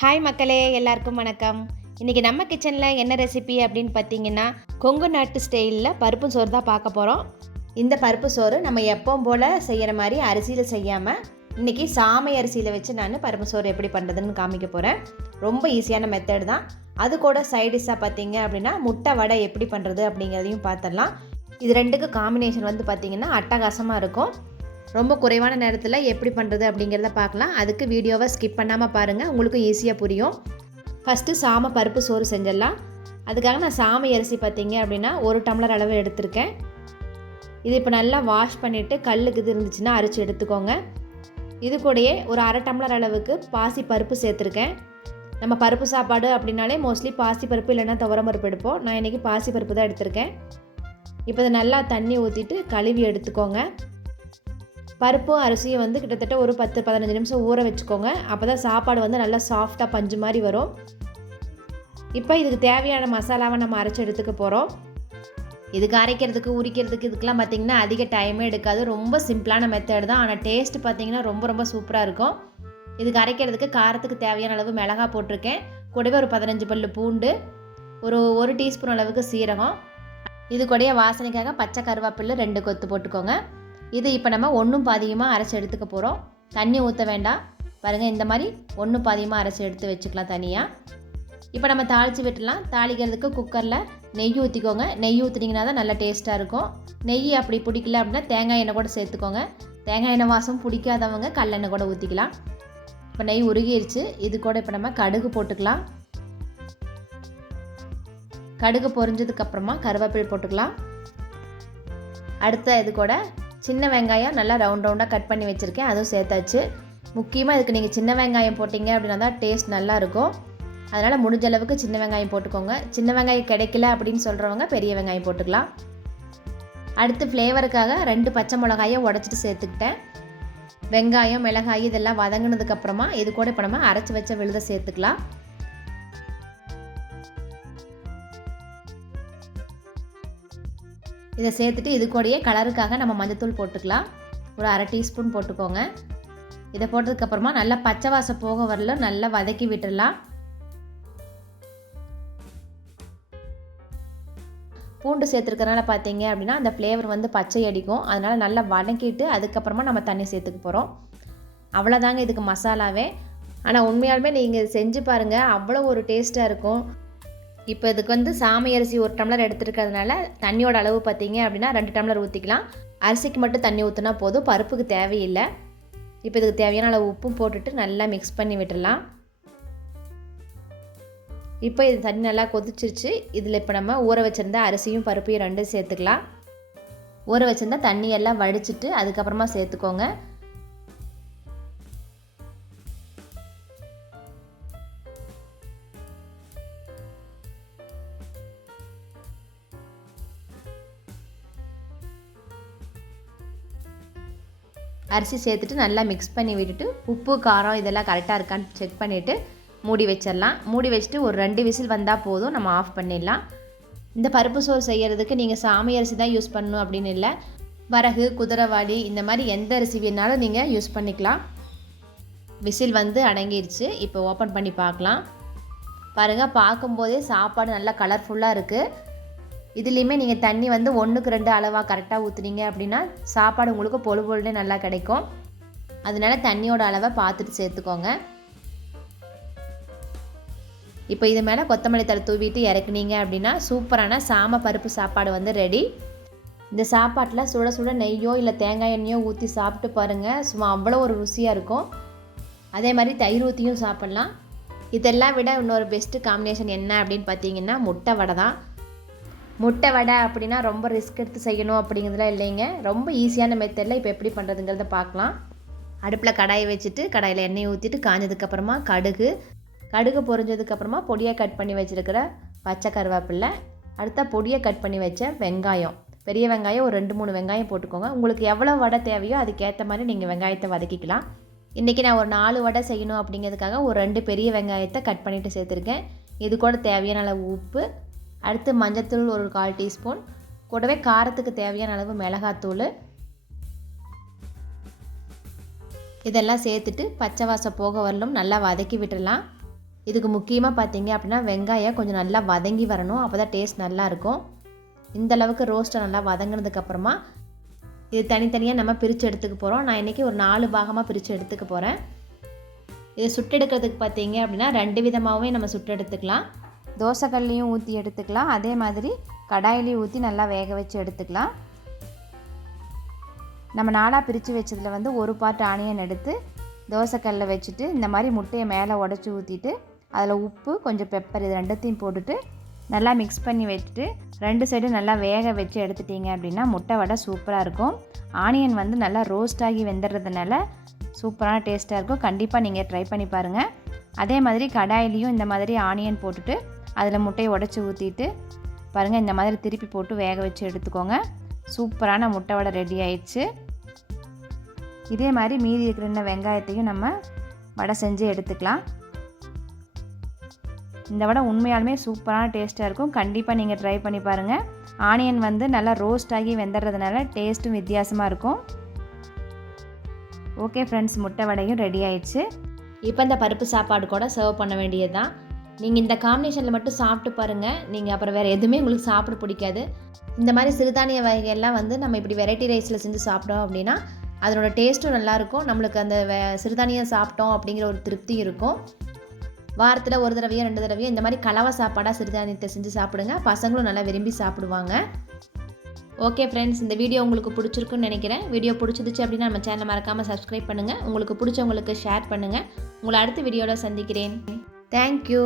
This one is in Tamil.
ஹாய் மக்களே எல்லாருக்கும் வணக்கம். இன்றைக்கி நம்ம கிச்சனில் என்ன ரெசிபி அப்படின்னு பார்த்தீங்கன்னா கொங்கு நாட்டு ஸ்டைலில் பருப்பு சோறு தான் பார்க்க போகிறோம் இந்த பருப்பு சோறு நம்ம எப்பவும் போல் செய்கிற மாதிரி அரிசியில் செய்யாமல் இன்றைக்கி சாமை அரிசியில் வச்சு நான் பருப்பு சோறு எப்படி பண்ணுறதுன்னு காமிக்க போகிறேன் ரொம்ப ஈஸியான மெத்தட் தான். அது கூட சைடிஷாக பார்த்தீங்க அப்படின்னா முட்டை வடை எப்படி பண்ணுறது அப்படிங்கிறதையும் பார்த்துடலாம். இது ரெண்டுக்கு காம்பினேஷன் வந்து பார்த்திங்கன்னா அட்டகாசமாக இருக்கும். ரொம்ப குறைவான நேரத்தில் எப்படி பண்ணுறது அப்படிங்கிறத பார்க்கலாம். அதுக்கு வீடியோவை ஸ்கிப் பண்ணாமல் பாருங்கள் உங்களுக்கு ஈஸியாக புரியும். ஃபஸ்ட்டு சாம பருப்பு சோறு செஞ்சிடலாம். அதுக்காக நான் சாமை அரிசி பார்த்தீங்க அப்படின்னா ஒரு டம்ளர் அளவு எடுத்திருக்கேன். இது இப்போ நல்லா வாஷ் பண்ணிவிட்டு கல்லுக்கு இது இருந்துச்சுன்னா அரைச்சி எடுத்துக்கோங்க. இது கூடயே ஒரு அரை டம்ளர் அளவுக்கு பாசி பருப்பு சேர்த்துருக்கேன். நம்ம பருப்பு சாப்பாடு அப்படின்னாலே மோஸ்ட்லி பாசி பருப்பு இல்லைன்னா துவரம் பருப்பு எடுப்போம். நான் இன்றைக்கி பாசி பருப்பு தான் எடுத்திருக்கேன். இப்போ இதை நல்லா தண்ணி ஊற்றிட்டு கழுவி எடுத்துக்கோங்க. பருப்பும் அரிசியும் வந்து கிட்டத்தட்ட ஒரு பத்து பதினஞ்சு நிமிஷம் ஊற வச்சுக்கோங்க. அப்போ தான் சாப்பாடு வந்து நல்லா சாஃப்டாக பஞ்சு மாதிரி வரும். இப்போ இதுக்கு தேவையான மசாலாவை நம்ம அரைச்சி எடுத்துக்க போகிறோம் இதுக்கு அரைக்கிறதுக்கு உரிக்கிறதுக்கு இதுக்கெலாம் பார்த்திங்கன்னா அதிக டைமே எடுக்காது. ரொம்ப சிம்பிளான மெத்தட் தான். ஆனால் டேஸ்ட் பார்த்திங்கன்னா ரொம்ப ரொம்ப சூப்பராக இருக்கும். இதுக்கு அரைக்கிறதுக்கு காரத்துக்கு தேவையான அளவு மிளகா போட்டிருக்கேன். கூடவே ஒரு பதினஞ்சு பல் பூண்டு ஒரு ஒரு டீஸ்பூன் அளவுக்கு சீரகம். இது கூடயே வாசனைக்காக பச்சை கருவேப்பில் ரெண்டு கொத்து போட்டுக்கோங்க. இது இப்போ நம்ம ஒன்றும் பாதியமாக அரைச்சி எடுத்துக்க போகிறோம் தண்ணி ஊற்ற வேண்டாம். பாருங்கள் இந்த மாதிரி ஒன்றும் பாதியமாக அரைச்சி எடுத்து வச்சுக்கலாம் தனியாக இப்போ நம்ம தாளித்து விட்டுலாம் தாளிக்கிறதுக்கு குக்கரில் நெய் ஊற்றிக்கோங்க நெய் ஊற்றினீங்கன்னா தான் நல்லா டேஸ்ட்டாக இருக்கும். நெய் அப்படி பிடிக்கல அப்படின்னா தேங்காய் எண்ணெய் கூட சேர்த்துக்கோங்க. தேங்காய் எண்ணெய் வாசம் பிடிக்காதவங்க கல்லெண்ணெய் கூட ஊற்றிக்கலாம் இப்போ நெய் உருகிருச்சு. இது கூட இப்போ நம்ம கடுகு போட்டுக்கலாம். கடுகு பொரிஞ்சதுக்கப்புறமா கருவேப்பிலை போட்டுக்கலாம். அடுத்த இது கூட சின்ன வெங்காயம் நல்லா ரவுண்ட் ரவுண்டாக கட் பண்ணி வச்சுருக்கேன். அதுவும் சேர்த்தாச்சு. முக்கியமாக இதுக்கு நீங்கள் சின்ன வெங்காயம் போட்டிங்க அப்படின்னா தான் டேஸ்ட் நல்லாயிருக்கும் அதனால் முடிஞ்ச அளவுக்கு சின்ன வெங்காயம் போட்டுக்கோங்க. சின்ன வெங்காயம் கிடைக்கல அப்படின்னு சொல்கிறவங்க பெரிய வெங்காயம் போட்டுக்கலாம். அடுத்து ஃப்ளேவருக்காக ரெண்டு பச்சை மிளகாயை உடச்சிட்டு சேர்த்துக்கிட்டேன். வெங்காயம் மிளகாய் இதெல்லாம் வதங்கினதுக்கப்புறமா இது கூட இப்போ நம்ம அரைச்சி வச்ச விழுத சேர்த்துக்கலாம். இதை சேர்த்துட்டு இது கூடயே கலருக்காக நம்ம மஞ்சத்தூள் போட்டுக்கலாம். ஒரு அரை டீஸ்பூன் போட்டுக்கோங்க. இதை போட்டதுக்கப்புறமா நல்லா பச்சை வாசம் போக வரல நல்லா வதக்கி விட்டுடலாம். பூண்டு சேர்த்துருக்கறனால பார்த்தீங்க அப்படின்னா அந்த ஃப்ளேவர் வந்து பச்சை அடிக்கும். அதனால் நல்லா வதக்கிட்டு அதுக்கப்புறமா நம்ம தண்ணி சேர்த்துக்க போகிறோம் அவ்வளோதாங்க இதுக்கு மசாலாவே. ஆனால் உண்மையாலுமே நீங்கள் செஞ்சு பாருங்கள் அவ்வளோ ஒரு டேஸ்ட்டாக இருக்கும். இப்போ இதுக்கு வந்து சாமை அரிசி ஒரு டம்ளர் எடுத்துருக்கிறதுனால தண்ணியோட அளவு பார்த்தீங்க அப்படின்னா ரெண்டு டம்ளர் ஊற்றிக்கலாம் அரிசிக்கு மட்டும் தண்ணி ஊற்றினா போதும் பருப்புக்கு தேவையில்லை. இப்போ இதுக்கு தேவையான அளவு உப்பும் போட்டுட்டு நல்லா மிக்ஸ் பண்ணி விட்டுடலாம். இப்போ இது தண்ணி நல்லா கொதிச்சிருச்சு. இதில் இப்போ நம்ம ஊற வச்சுருந்த அரிசியும் பருப்பையும் ரெண்டும் சேர்த்துக்கலாம். ஊற வச்சுருந்தா தண்ணியெல்லாம் வடிச்சிட்டு அதுக்கப்புறமா சேர்த்துக்கோங்க. அரிசி சேர்த்துட்டு நல்லா மிக்ஸ் பண்ணி விட்டுட்டு உப்பு காரம் இதெல்லாம் கரெக்டாக இருக்கான்னு செக் பண்ணிவிட்டு மூடி வச்சிடலாம். மூடி வச்சுட்டு ஒரு ரெண்டு விசில் வந்தால் போதும் நம்ம ஆஃப் பண்ணிடலாம். இந்த பருப்பு சோறு செய்கிறதுக்கு நீங்கள் சாமி அரிசி தான் யூஸ் பண்ணணும் அப்படின்னு இல்லை. வரகு குதிரைவாளி இந்த மாதிரி எந்த அரிசி வேணாலும் நீங்கள் யூஸ் பண்ணிக்கலாம். விசில் வந்து அடங்கிருச்சு இப்போ ஓப்பன் பண்ணி பார்க்கலாம். பாருங்கள் பார்க்கும்போதே சாப்பாடு நல்லா கலர்ஃபுல்லாக இருக்குது இதுலேயுமே நீங்கள் தண்ணி வந்து ஒன்றுக்கு ரெண்டு அளவாக கரெக்டாக ஊற்றுனீங்க அப்படின்னா சாப்பாடு உங்களுக்கு பொழு பொழுனே நல்லா கிடைக்கும். அதனால தண்ணியோட அளவை பார்த்துட்டு சேர்த்துக்கோங்க. இப்போ இது மேலே கொத்தமல்லி தலை தூவிட்டு இறக்குனீங்க அப்படின்னா சூப்பரான சாம பருப்பு சாப்பாடு வந்து ரெடி. இந்த சாப்பாட்டில் சுட சுட நெய்யோ இல்லை தேங்காய் எண்ணெயோ ஊற்றி சாப்பிட்டு பாருங்கள் சும்மா அவ்வளோ ஒரு ருசியாக இருக்கும். அதே மாதிரி தயிர் ஊற்றியும் சாப்பிட்லாம். இதெல்லாம் விட இன்னொரு பெஸ்ட்டு காம்பினேஷன் என்ன அப்படின்னு பார்த்தீங்கன்னா முட்டை வடை தான். முட்டை வடை அப்படின்னா ரொம்ப ரிஸ்க் எடுத்து செய்யணும் அப்படிங்கிறதுலாம் இல்லைங்க. ரொம்ப ஈஸியான மெத்தடில் இப்போ எப்படி பண்ணுறதுங்கிறத பார்க்கலாம். அடுப்பில் கடாயை வச்சுட்டு கடாயில் எண்ணெய் ஊற்றிட்டு காஞ்சதுக்கப்புறமா கடுகு. கடுகு பொரிஞ்சதுக்கப்புறமா பொடியாக கட் பண்ணி வச்சுருக்கிற பச்சை கருவேப்பில்லை அடுத்த பொடியை கட் பண்ணி வச்ச வெங்காயம். பெரிய வெங்காயம் ஒரு ரெண்டு மூணு வெங்காயம் போட்டுக்கோங்க. உங்களுக்கு எவ்வளோ வடை தேவையோ அதுக்கேற்ற மாதிரி நீங்கள் வெங்காயத்தை வதக்கிக்கலாம். இன்றைக்கி நான் ஒரு நாலு வடை செய்யணும் அப்படிங்கிறதுக்காக ஒரு ரெண்டு பெரிய வெங்காயத்தை கட் பண்ணிவிட்டு சேர்த்துருக்கேன். இது கூட தேவையான அளவு உப்பு அடுத்து மஞ்சத்தூள் ஒரு கால் டீஸ்பூன். கூடவே காரத்துக்கு தேவையான அளவு மிளகாத்தூள். இதெல்லாம் சேர்த்துட்டு பச்சை வாசம் போக வரலும் நல்லா வதக்கி விட்டுடலாம். இதுக்கு முக்கியமாக பார்த்தீங்க அப்படின்னா வெங்காயம் கொஞ்சம் நல்லா வதங்கி வரணும். அப்போ தான் டேஸ்ட் நல்லாயிருக்கும் இந்த அளவுக்கு ரோஸ்ட்டை நல்லா வதங்கினதுக்கப்புறமா இது தனித்தனியாக நம்ம பிரித்து எடுத்துக்க போகிறோம் நான் இன்றைக்கி ஒரு நாலு பாகமாக பிரித்து எடுத்துக்க போகிறேன் இதை சுட்டெடுக்கிறதுக்கு பார்த்தீங்க அப்படின்னா ரெண்டு விதமாகவே நம்ம சுட்டு எடுத்துக்கலாம். தோசைக்கல்லையும் ஊற்றி எடுத்துக்கலாம். அதே மாதிரி கடாயிலையும் ஊற்றி நல்லா வேக வச்சு எடுத்துக்கலாம். நம்ம நாளாக பிரித்து வச்சதில் வந்து ஒரு பாட்டு ஆனியன் எடுத்து தோசைக்கல்ல வச்சுட்டு இந்த மாதிரி முட்டையை மேலே உடச்சி ஊற்றிட்டு அதில் உப்பு கொஞ்சம் பெப்பர் இது ரெண்டத்தையும் போட்டுட்டு நல்லா மிக்ஸ் பண்ணி வச்சுட்டு ரெண்டு சைடும் நல்லா வேக வச்சு எடுத்துட்டீங்க அப்படின்னா முட்டை வடை சூப்பராக இருக்கும். ஆனியன் வந்து நல்லா ரோஸ்ட் ஆகி வெந்துடுறதுனால சூப்பரான டேஸ்ட்டாக இருக்கும். கண்டிப்பாக நீங்கள் ட்ரை பண்ணி பாருங்கள் அதே மாதிரி கடாயிலையும் இந்த மாதிரி ஆனியன் போட்டுட்டு அதில் முட்டையை உடச்சி ஊற்றிட்டு பாருங்கள் இந்த மாதிரி திருப்பி போட்டு வேக வச்சு எடுத்துக்கோங்க. சூப்பரான முட்டை வடை ரெடி ஆயிடுச்சு. இதே மாதிரி மீதி இருக்கிற இன்னும் வெங்காயத்தையும் நம்ம வடை செஞ்சு எடுத்துக்கலாம். இந்த வடை உண்மையாலுமே சூப்பரான டேஸ்ட்டாக இருக்கும். கண்டிப்பாக நீங்கள் ட்ரை பண்ணி பாருங்கள் ஆனியன் வந்து நல்லா ரோஸ்ட் ஆகி வெந்துடுறதுனால டேஸ்ட்டும் வித்தியாசமாக இருக்கும். ஓகே ஃப்ரெண்ட்ஸ் முட்டை வடையும் ரெடி ஆயிடுச்சு. இப்போ இந்த பருப்பு சாப்பாடு கூட சர்வ் பண்ண வேண்டியது தான் நீங்கள் இந்த காம்பினேஷனில் மட்டும் சாப்பிட்டு பாருங்கள் நீங்கள் அப்புறம் வேறு எதுவுமே உங்களுக்கு சாப்பிட பிடிக்காது. இந்த மாதிரி சிறுதானிய வகைகள்லாம் வந்து நம்ம இப்படி வெரைட்டி ரைஸில் செஞ்சு சாப்பிட்டோம் அப்படின்னா அதனோட டேஸ்ட்டும் நல்லாயிருக்கும் நம்மளுக்கு அந்த வே சிறுதானியம் சாப்பிட்டோம் அப்படிங்கிற ஒரு திருப்தி இருக்கும். வாரத்தில் ஒரு தடவையோ ரெண்டு தடவையோ இந்த மாதிரி கலவை சாப்பாடாக சிறுதானியத்தை செஞ்சு சாப்பிடுங்க. பசங்களும் நல்லா விரும்பி சாப்பிடுவாங்க. ஓகே ஃப்ரெண்ட்ஸ் இந்த வீடியோ உங்களுக்கு பிடிச்சிருக்குன்னு நினைக்கிறேன். வீடியோ பிடிச்சிருச்சு அப்படின்னா நம்ம சேனலை மறக்காமல் சப்ஸ்கிரைப் பண்ணுங்கள் உங்களுக்கு பிடிச்சவங்களுக்கு ஷேர் பண்ணுங்கள் உங்களை அடுத்த வீடியோவில் சந்திக்கிறேன். தேங்க்யூ